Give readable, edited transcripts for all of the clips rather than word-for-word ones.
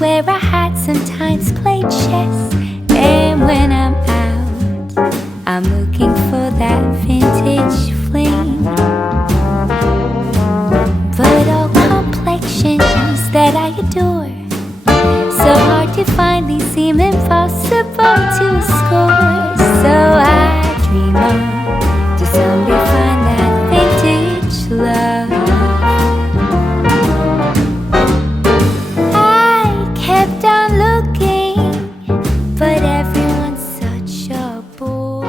wear a hat, sometimes play chess. And when I'm out, I'm looking for that vintage fling. But all complexions that I adore, so hard to find, these seem impossible to score. So I dream on to someday find that vintage love. I kept on looking, but everyone's such a bore.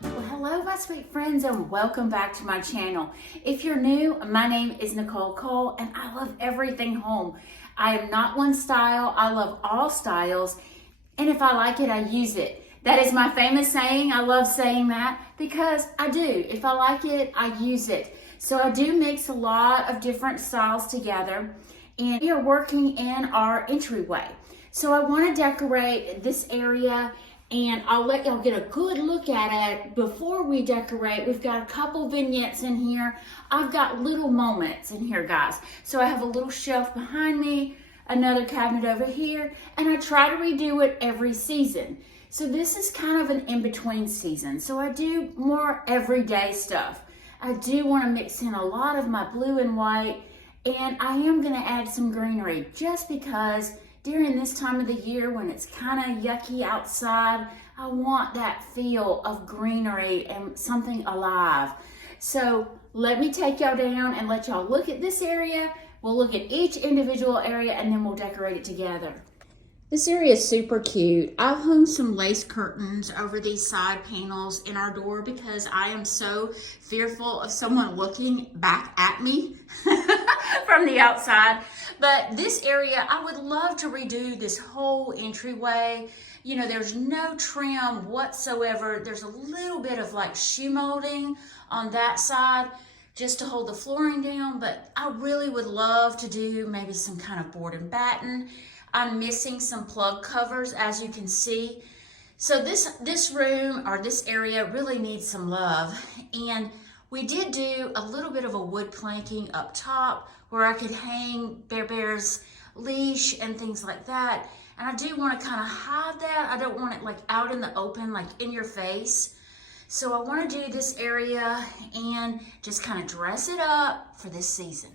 Well, hello my sweet friends, and welcome back to my channel. If you're new, my name is Nicole Cole, and I love everything home. I am not one style. I love all styles, and if I like it, I use it. That is my famous saying. I love saying that because I do. If I like it, I use it. So I do mix a lot of different styles together, and we are working in our entryway. So I want to decorate this area, and I'll let y'all get a good look at it before we decorate. We've got a couple vignettes in here. I've got little moments in here, guys. So I have a little shelf behind me, another cabinet over here, and I try to redo it every season. So this is kind of an in-between season. So I do more everyday stuff. I do want to mix in a lot of my blue and white, and I am going to add some greenery just because during this time of the year when it's kind of yucky outside, I want that feel of greenery and something alive. So let me take y'all down and let y'all look at this area. We'll look at each individual area and then we'll decorate it together. This area is super cute. I've hung some lace curtains over these side panels in our door because I am so fearful of someone looking back at me from the outside. But this area, I would love to redo this whole entryway. You know, there's no trim whatsoever. There's a little bit of like shoe molding on that side just to hold the flooring down, but I really would love to do maybe some kind of board and batten. I'm missing some plug covers, as you can see. So this room or this area really needs some love. And we did do a little bit of a wood planking up top where I could hang Bear's leash and things like that. And I do want to kind of hide that. I don't want it like out in the open, like in your face. So I want to do this area and just kind of dress it up for this season.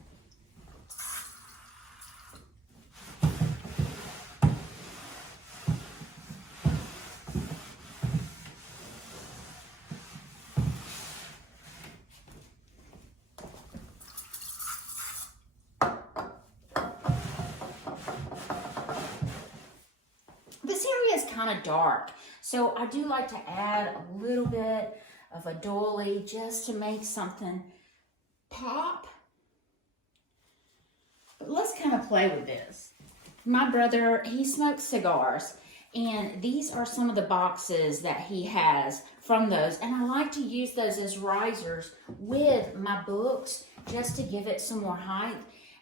This area is kind of dark, so I do like to add a little bit of a doily just to make something pop. But let's kind of play with this. My brother, he smokes cigars, and these are some of the boxes that he has from those, and I like to use those as risers with my books just to give it some more height.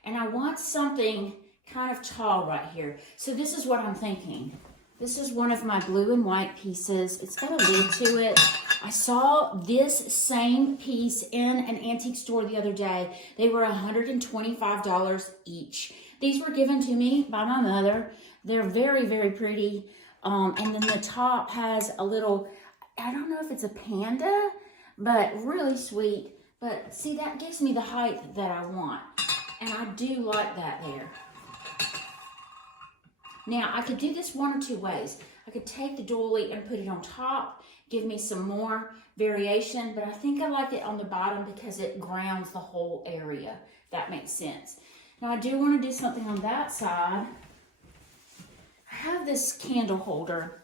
And I want something kind of tall right here. So this is what I'm thinking. This is one of my blue and white pieces. It's got a lid to it. I saw this same piece in an antique store the other day. They were $125 each. These were given to me by my mother. They're very, very pretty. And then the top has a little, I don't know if it's a panda, but really sweet. But see, that gives me the height that I want. And I do like that there. Now, I could do this one or two ways. I could take the doily and put it on top, give me some more variation, but I think I like it on the bottom because it grounds the whole area. That makes sense. Now, I do want to do something on that side. I have this candle holder,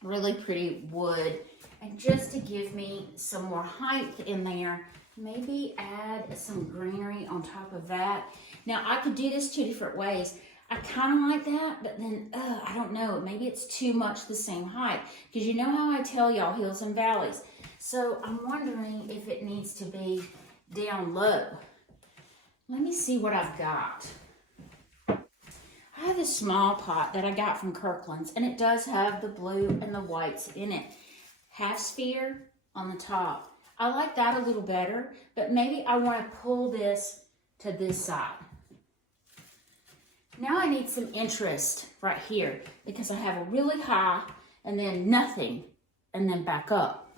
really pretty wood, and just to give me some more height in there, maybe add some greenery on top of that. Now, I could do this two different ways. I kind of like that, but then, I don't know, maybe it's too much the same height. Because you know how I tell y'all hills and valleys. So I'm wondering if it needs to be down low. Let me see what I've got. I have this small pot that I got from Kirkland's, and it does have the blue and the whites in it. Half sphere on the top. I like that a little better, but maybe I want to pull this to this side. Now I need some interest right here because I have a really high and then nothing and then back up.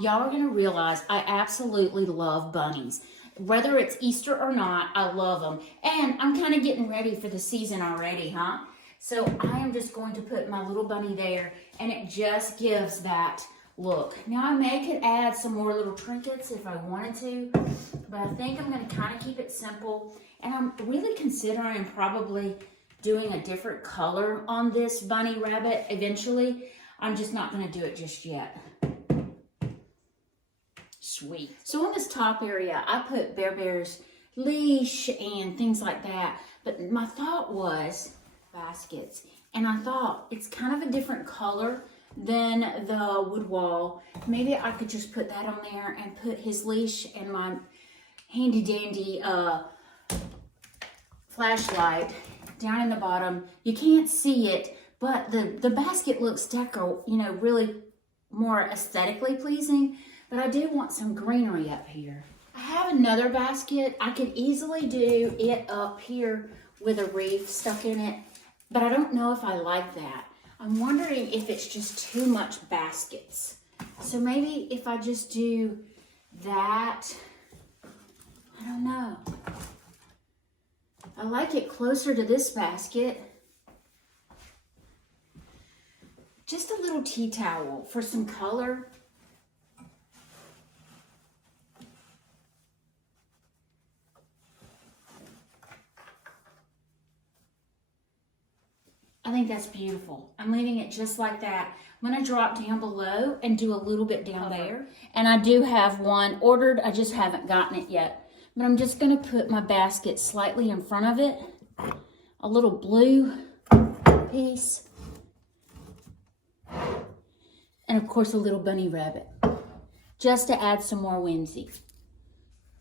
Y'all are gonna realize I absolutely love bunnies. Whether it's Easter or not, I love them. And I'm kind of getting ready for the season already, huh? So I am just going to put my little bunny there and it just gives that look. Now I could add some more little trinkets if I wanted to, but I think I'm gonna kind of keep it simple. And I'm really considering probably doing a different color on this bunny rabbit eventually. I'm just not gonna do it just yet. Sweet. So on this top area, I put Bear Bear's leash and things like that. But my thought was baskets. And I thought it's kind of a different color than the wood wall. Maybe I could just put that on there and put his leash and my handy dandy flashlight down in the bottom. You can't see it, but the basket looks really more aesthetically pleasing. But I do want some greenery up here. I have another basket. I could easily do it up here with a wreath stuck in it, but I don't know if I like that. I'm wondering if it's just too much baskets. So maybe if I just do that, I don't know. I like it closer to this basket. Just a little tea towel for some color. I think that's beautiful. I'm leaving it just like that. I'm gonna drop down below and do a little bit down there. And I do have one ordered, I just haven't gotten it yet. But I'm just gonna put my basket slightly in front of it. A little blue piece. And of course a little bunny rabbit. Just to add some more whimsy.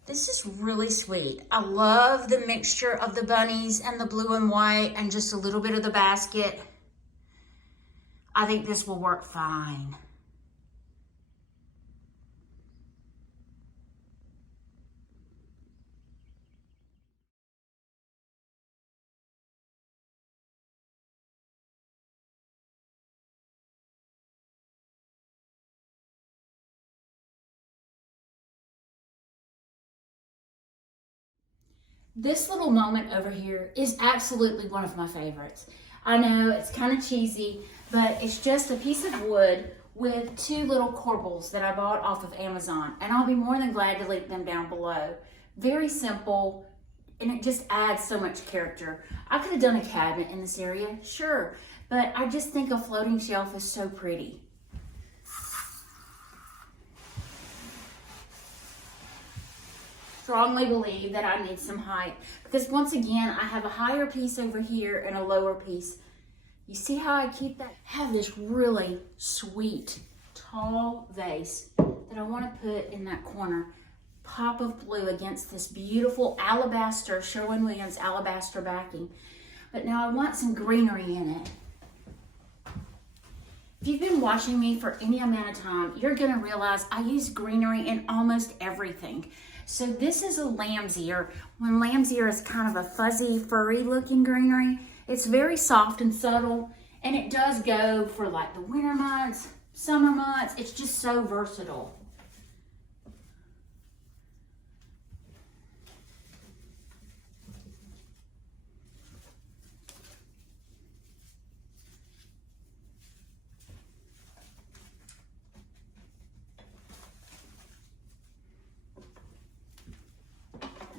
This is really sweet. I love the mixture of the bunnies and the blue and white and just a little bit of the basket. I think this will work fine. This little moment over here is absolutely one of my favorites. I know it's kind of cheesy, but it's just a piece of wood with two little corbels that I bought off of Amazon, and I'll be more than glad to link them down below. Very simple, and it just adds so much character. I could have done a cabinet in this area, sure, but I just think a floating shelf is so pretty. Strongly believe that I need some height because once again I have a higher piece over here and a lower piece. You see how I keep that? I have this really sweet tall vase that I want to put in that corner. Pop of blue against this beautiful alabaster, Sherwin-Williams alabaster backing. But now I want some greenery in it. If you've been watching me for any amount of time, you're gonna realize I use greenery in almost everything. So this is a lamb's ear. When lamb's ear is kind of a fuzzy, furry looking greenery, it's very soft and subtle, and it does go for like the winter months, summer months. It's just so versatile.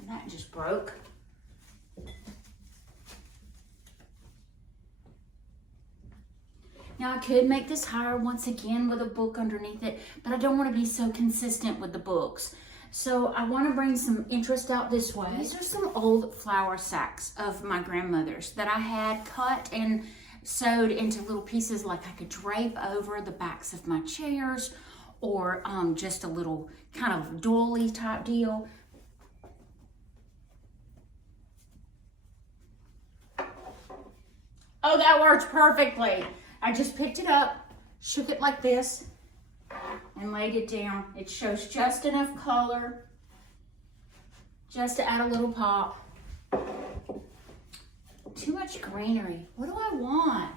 That just broke. Now I could make this higher once again with a book underneath it, but I don't want to be so consistent with the books. So I want to bring some interest out this way. These are some old flour sacks of my grandmother's that I had cut and sewed into little pieces like I could drape over the backs of my chairs, or just a little kind of doily type deal. Oh, that works perfectly. I just picked it up, shook it like this, and laid it down. It shows just enough color, just to add a little pop. Too much greenery. What do I want?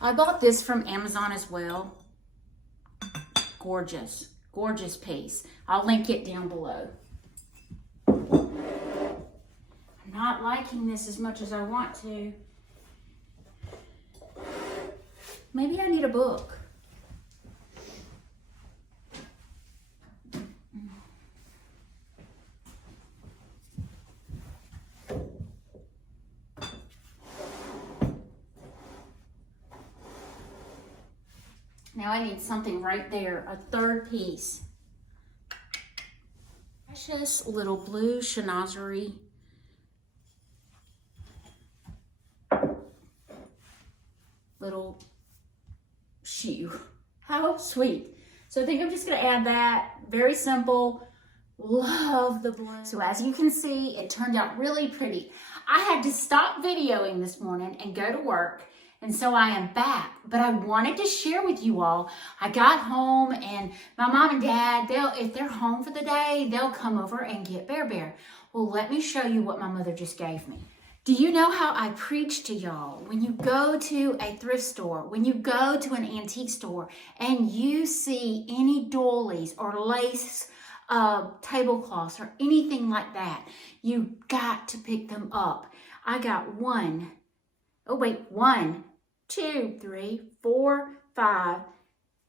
I bought this from Amazon as well. Gorgeous, gorgeous piece. I'll link it down below. I'm not liking this as much as I want to. Maybe I need a book. Now I need something right there, a third piece. Precious little blue chinoiserie. Little shoe. How sweet. So I think I'm just gonna add that. Very simple. Love the blue. So as you can see, it turned out really pretty. I had to stop videoing this morning and go to work. And so I am back, but I wanted to share with you all. I got home and my mom and dad, if they're home for the day, they'll come over and get Bear. Well, let me show you what my mother just gave me. Do you know how I preach to y'all? When you go to a thrift store, when you go to an antique store and you see any doilies or lace tablecloths or anything like that, you got to pick them up. I got one, 2, 3, 4, 5,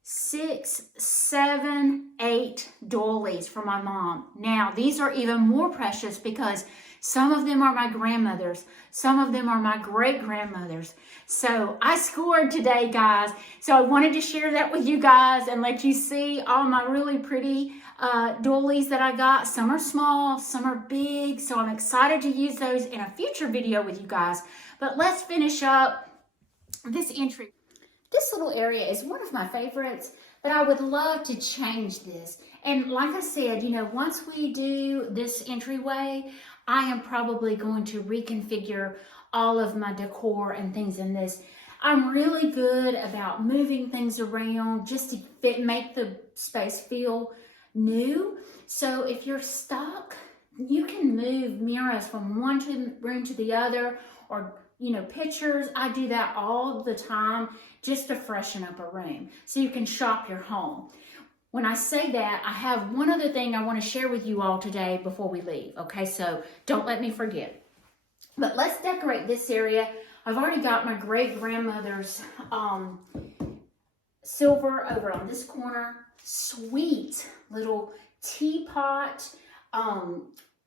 6, 7, 8 doilies for my mom. Now, these are even more precious because some of them are my grandmother's. Some of them are my great-grandmother's. So I scored today, guys. So I wanted to share that with you guys and let you see all my really pretty doilies that I got. Some are small, some are big. So I'm excited to use those in a future video with you guys. But let's finish up this entry. This little area is one of my favorites, but I would love to change this. And like I said, you know, once we do this entryway, I am probably going to reconfigure all of my decor and things in this. I'm really good about moving things around just to make the space feel new. So if you're stuck, you can move mirrors from one room to the other, or you know, pictures. I do that all the time just to freshen up a room so you can shop your home. When I say that, I have one other thing I want to share with you all today before we leave. Okay, so don't let me forget. But let's decorate this area. I've already got my great-grandmother's silver over on this corner. Sweet little teapot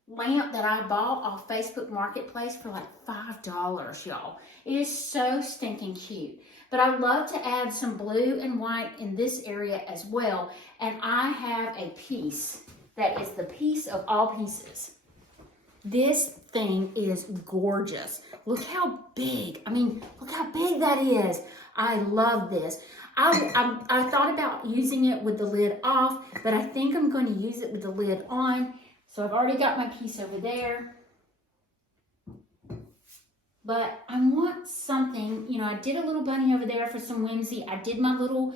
lamp that I bought off Facebook Marketplace for like $5, y'all. It is so stinking cute. But I love to add some blue and white in this area as well. And I have a piece that is the piece of all pieces. This thing is gorgeous. Look how big. I mean, look how big that is. I love this. I thought about using it with the lid off, but I think I'm going to use it with the lid on. So I've already got my piece over there. But I want something, you know, I did a little bunny over there for some whimsy. I did my little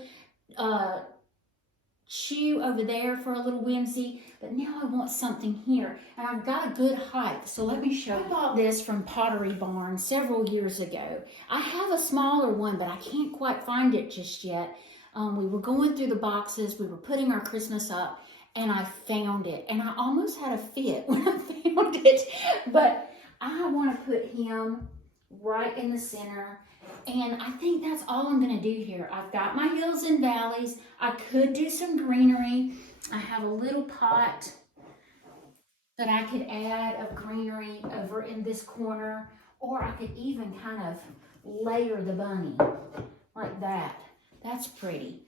shoe over there for a little whimsy. But now I want something here. And I've got a good height. So let me show you. I bought this from Pottery Barn several years ago. I have a smaller one, but I can't quite find it just yet. We were going through the boxes. We were putting our Christmas up. And I found it. And I almost had a fit when I found it. But I want to put him right in the center. And I think that's all I'm going to do here. I've got my hills and valleys. I could do some greenery. I have a little pot that I could add of greenery over in this corner. Or I could even kind of layer the bunny like that. That's pretty.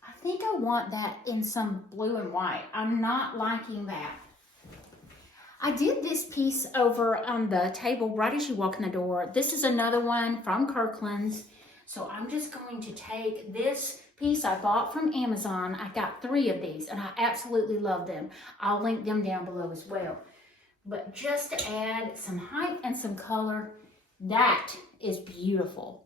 I think I want that in some blue and white. I'm not liking that. I did this piece over on the table right as you walk in the door. This is another one from Kirkland's. So I'm just going to take this piece I bought from Amazon. I got 3 of these and I absolutely love them. I'll link them down below as well. But just to add some height and some color, that is beautiful.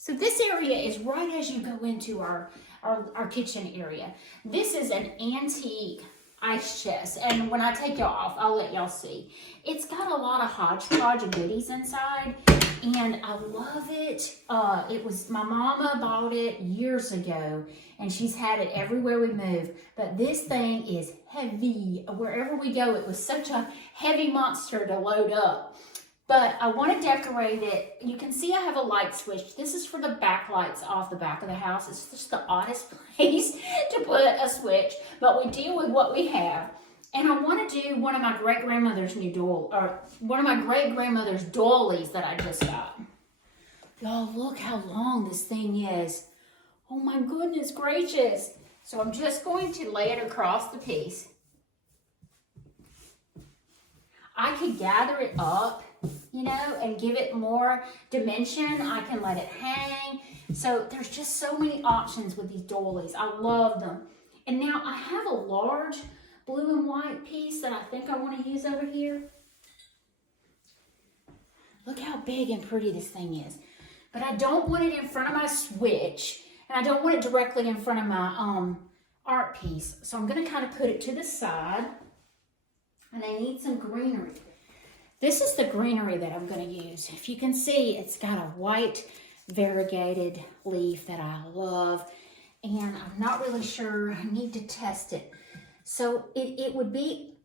So this area is right as you go into our kitchen area. This is an antique ice chest, and when I take y'all off, I'll let y'all see. It's got a lot of hodgepodge of goodies inside, and I love it. It was, my mama bought it years ago, and she's had it everywhere we move, but this thing is heavy. Wherever we go, it was such a heavy monster to load up. But I want to decorate it. You can see I have a light switch. This is for the backlights off the back of the house. It's just the oddest place to put a switch, but we deal with what we have. And I want to do one of my great-grandmother's doilies that I just got. Y'all, look how long this thing is. Oh my goodness gracious. So I'm just going to lay it across the piece. I could gather it up, you know, and give it more dimension. I can let it hang. So there's just so many options with these doilies. I love them. And now I have a large blue and white piece that I think I want to use over here. Look how big and pretty this thing is. But I don't want it in front of my switch, and I don't want it directly in front of my art piece. So I'm going to kind of put it to the side. And I need some greenery. This is the greenery that I'm going to use. If you can see, it's got a white variegated leaf that I love. And I'm not really sure. I need to test it. So it would be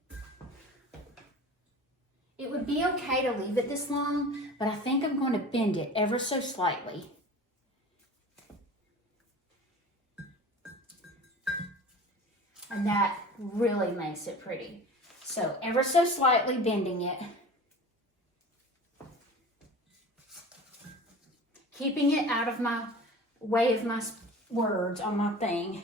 okay to leave it this long, but I think I'm going to bend it ever so slightly. And that really makes it pretty. So ever so slightly bending it. Keeping it out of my way of my words on my thing.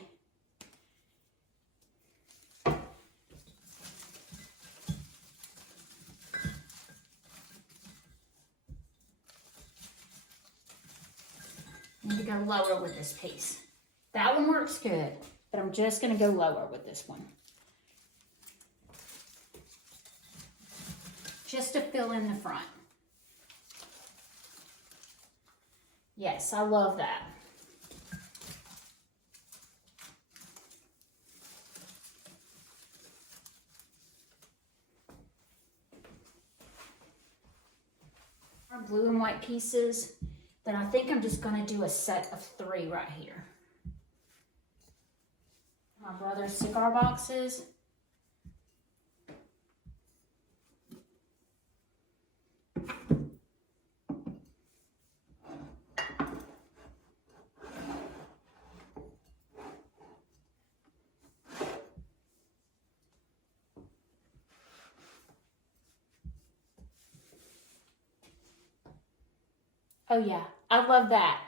Need to go lower with this piece. That one works good, but I'm just going to go lower with this one. Just to fill in the front. Yes, I love that. Our blue and white pieces, then I think I'm just going to do a set of 3 right here. My brother's cigar boxes. Oh yeah, I love that.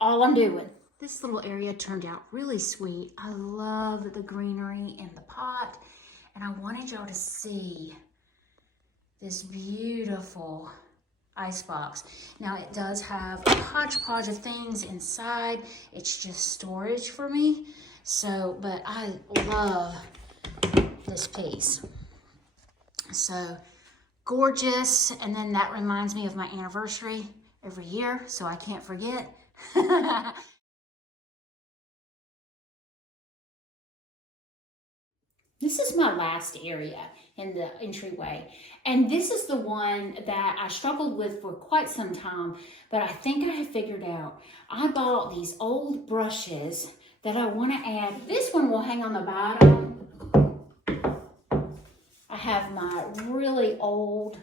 All I'm doing. This little area turned out really sweet. I love the greenery in the pot, and I wanted y'all to see this beautiful icebox. Now it does have a hodgepodge of things inside. It's just storage for me. So, but I love this piece. So gorgeous. And then that reminds me of my anniversary every year, so I can't forget. This is my last area in the entryway, and this is the one that I struggled with for quite some time, but I think I have figured out. I bought these old brushes that I want to add. This one will hang on the bottom. I have my really old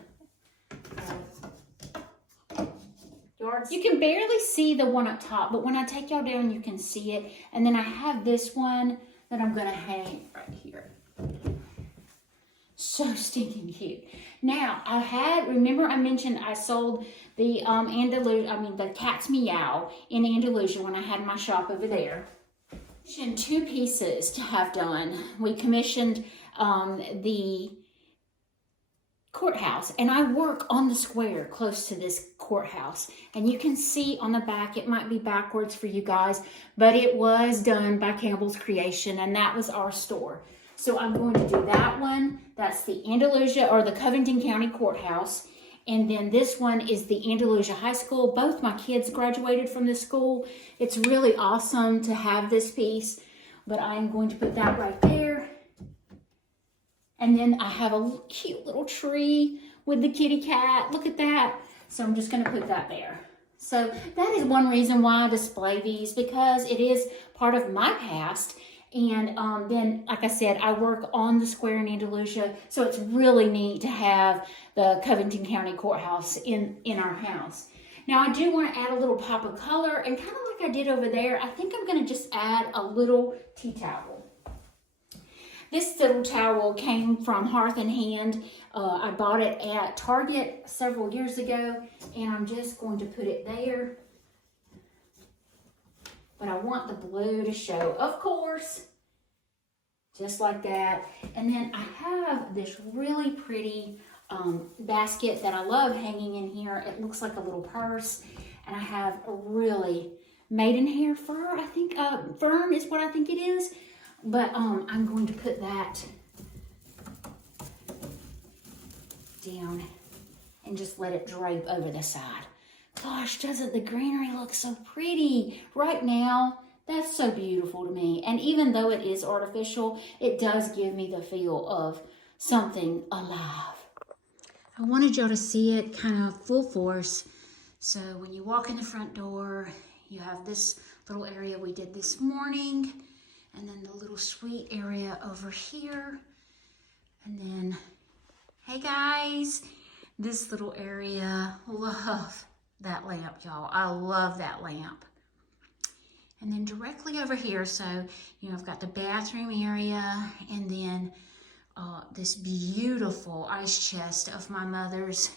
yards. You can barely see the one up top, but when I take y'all down, you can see it. And then I have this one that I'm going to hang right here. So stinking cute. Now, remember I mentioned I sold the the Cat's Meow in Andalusia when I had my shop over there. Two pieces to have done. We commissioned the courthouse, and I work on the square close to this courthouse, and you can see on the back, it might be backwards for you guys, but it was done by Campbell's Creation, and that was our store. So I'm going to do that one. That's the Andalusia, or the Covington County Courthouse. And then this one is the Andalusia High School. Both my kids graduated from this school. It's really awesome to have this piece, but I am going to put that right there. And then I have a cute little tree with the kitty cat. Look at that. So I'm just going to put that there. So that is one reason why I display these, because it is part of my past. And then, like I said, I work on the square in Andalusia, so it's really neat to have the Covington County Courthouse in our house. Now, I do want to add a little pop of color, and kind of like I did over there, I think I'm going to just add a little tea towel. This little towel came from Hearth and Hand. I bought it at Target several years ago, and I'm just going to put it there. But I want the blue to show, of course, just like that. And then I have this really pretty basket that I love hanging in here. It looks like a little purse. And I have a really maidenhair fur, I think, fern is what I think it is. But I'm going to put that down and just let it drape over the side. Gosh, doesn't the greenery look so pretty right now? That's so beautiful to me. And even though it is artificial, it does give me the feel of something alive. I wanted y'all to see it kind of full force. So when you walk in the front door, you have this little area we did this morning, and then the little suite area over here. And then, hey guys, this little area, love that lamp, y'all. I love that lamp. And then directly over here, so, you know, I've got the bathroom area, and then this beautiful ice chest of my mother's,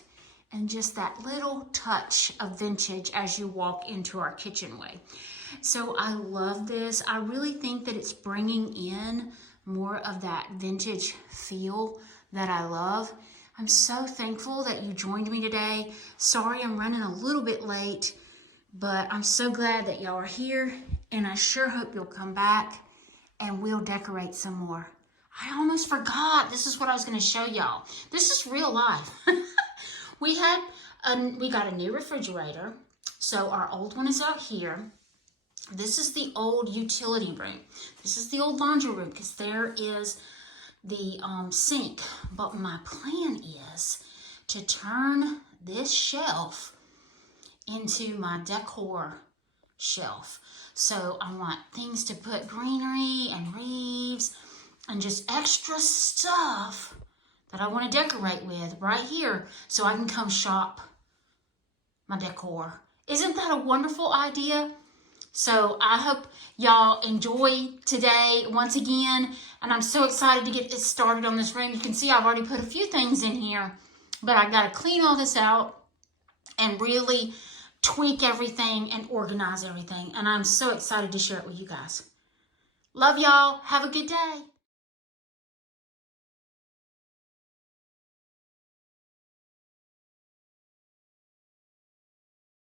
and just that little touch of vintage as you walk into our kitchenway. So I love this. I really think that it's bringing in more of that vintage feel that I love. I'm so thankful that you joined me today. Sorry I'm running a little bit late, but I'm so glad that y'all are here, and I sure hope you'll come back and we'll decorate some more. I almost forgot. This is what I was going to show y'all. This is real life. We got a new refrigerator. So our old one is out here. This is the old utility room. This is the old laundry room, because there is the sink. But my plan is to turn this shelf into my decor shelf. So I want things to put greenery and leaves and just extra stuff that I want to decorate with right here, so I can come shop my decor. Isn't that a wonderful idea? So I hope y'all enjoy today once again, and I'm so excited to get this started on this room. You can see I've already put a few things in here, but I got to clean all this out and really tweak everything and organize everything, and I'm so excited to share it with you guys. Love y'all. Have a good day.